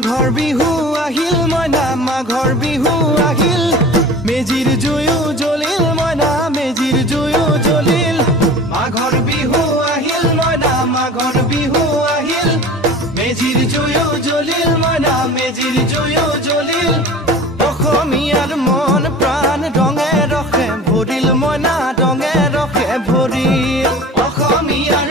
মাঘৰ বিহু আহিল মইনা মাঘৰ বিহু আহিল মেজিৰ জুয়ো জ্বলিল মইনা মেজিৰ জুয়ো জ্বলিল মাঘৰ বিহু আহিল মইনা মাঘৰ বিহু আহিল মেজিৰ জুয়ো জ্বলিল মইনা মেজিৰ জুয়ো জ্বলিল অসমীয়াৰ মন প্ৰাণ ৰঙে ৰখে ভৰিল মইনা ৰঙে ৰখে ভৰিল অসমীয়াৰ